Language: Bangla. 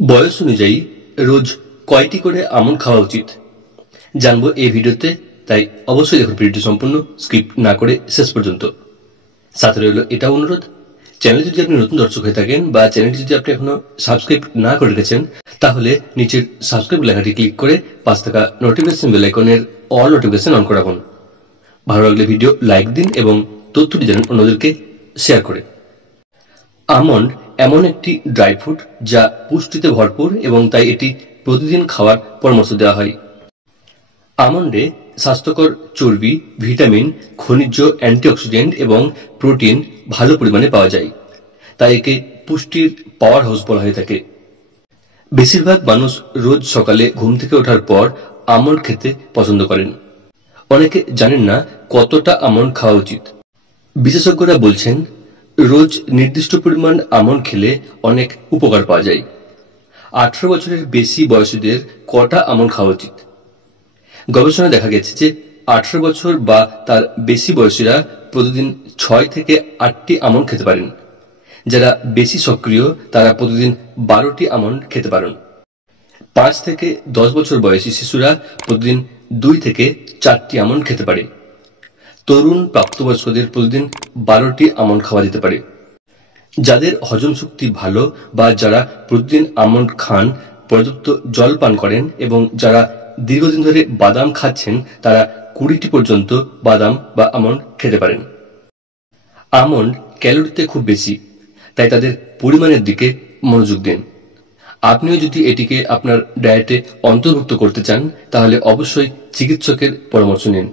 বয়স অনুযায়ী রোজ কয়টি করে আমন্ড খাওয়া উচিত জানবো এই ভিডিওতে। তাই অবশ্যই দেখুন ভিডিওটি সম্পূর্ণ, স্কিপ না করে শেষ পর্যন্ত। সাথে রইল এটা অনুরোধ, চ্যানেলে যদি আপনি নতুন দর্শক হয়ে থাকেন বা চ্যানেলটি যদি আপনি এখনো সাবস্ক্রাইব না করে রেখেছেন, তাহলে নিচের সাবস্ক্রাইব লেখাটি ক্লিক করে পাশ থাকা নোটিফিকেশন বেল আইকনের অল নোটিফিকেশন অন করে রাখুন। ভালো লাগলে ভিডিও লাইক দিন এবং তথ্যটি জানান অন্যদেরকে শেয়ার করে। আমন্ড এমন একটি ড্রাই ফ্রুট যা পুষ্টিতে ভরপুর এবং তাই এটি প্রতিদিন খাওয়ার পরামর্শ দেওয়া হয়। আমন্ডে স্বাস্থ্যকর চর্বি, ভিটামিন, খনিজ, অ্যান্টিঅক্সিডেন্ট এবং প্রোটিন ভালো পরিমাণে পাওয়া যায়, তাই একে পুষ্টির পাওয়ার হাউস বলা হয়ে থাকে। বেশিরভাগ মানুষ রোজ সকালে ঘুম থেকে ওঠার পর আমন্ড খেতে পছন্দ করেন। অনেকে জানেন না কতটা আমন্ড খাওয়া উচিত। বিশেষজ্ঞরা বলছেন রোজ নির্দিষ্ট পরিমাণ আমন্ড খেলে অনেক উপকার পাওয়া যায়। 18 বছরের বেশি বয়সীদের কটা আমন্ড খাওয়া উচিত? গবেষণায় দেখা গেছে যে 18 বছর বা তার বেশি বয়সীরা প্রতিদিন 6 থেকে 8টি আমন্ড খেতে পারেন। যারা বেশি সক্রিয় তারা প্রতিদিন 12টি আমন্ড খেতে পারেন। 5 থেকে 10 বছর বয়সী শিশুরা প্রতিদিন 2 থেকে 4টি আমন্ড খেতে পারে। তরুণ প্রাপ্তবয়স্কদের প্রতিদিন 12টি আমন্ড খাওয়া যেতে পারে। যাদের হজম শক্তি ভালো বা যারা প্রতিদিন আমন্ড খান, পর্যাপ্ত জল পান করেন এবং যারা দীর্ঘদিন ধরে বাদাম খাচ্ছেন, তারা 20টি পর্যন্ত বাদাম বা আমন্ড খেতে পারেন। আমন্ড ক্যালোরিতে খুব বেশি, তাই তাদের পরিমাণের দিকে মনোযোগ দিন। আপনিও যদি এটিকে আপনার ডায়েটে অন্তর্ভুক্ত করতে চান, তাহলে অবশ্যই চিকিৎসকের পরামর্শ নিন।